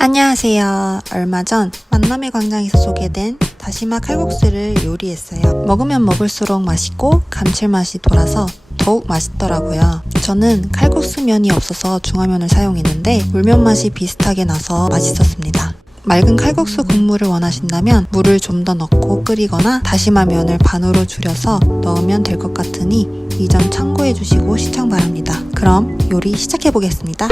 안녕하세요. 얼마 전 만남의 광장에서 소개된 다시마 칼국수를 요리했어요. 먹으면 먹을수록 맛있고 감칠맛이 돌아서 더욱 맛있더라고요. 저는 칼국수면이 없어서 중화면을 사용했는데 물면 맛이 비슷하게 나서 맛있었습니다. 맑은 칼국수 국물을 원하신다면 물을 좀 더 넣고 끓이거나 다시마 면을 반으로 줄여서 넣으면 될 것 같으니 이 점 참고해 주시고 시청 바랍니다. 그럼 요리 시작해 보겠습니다.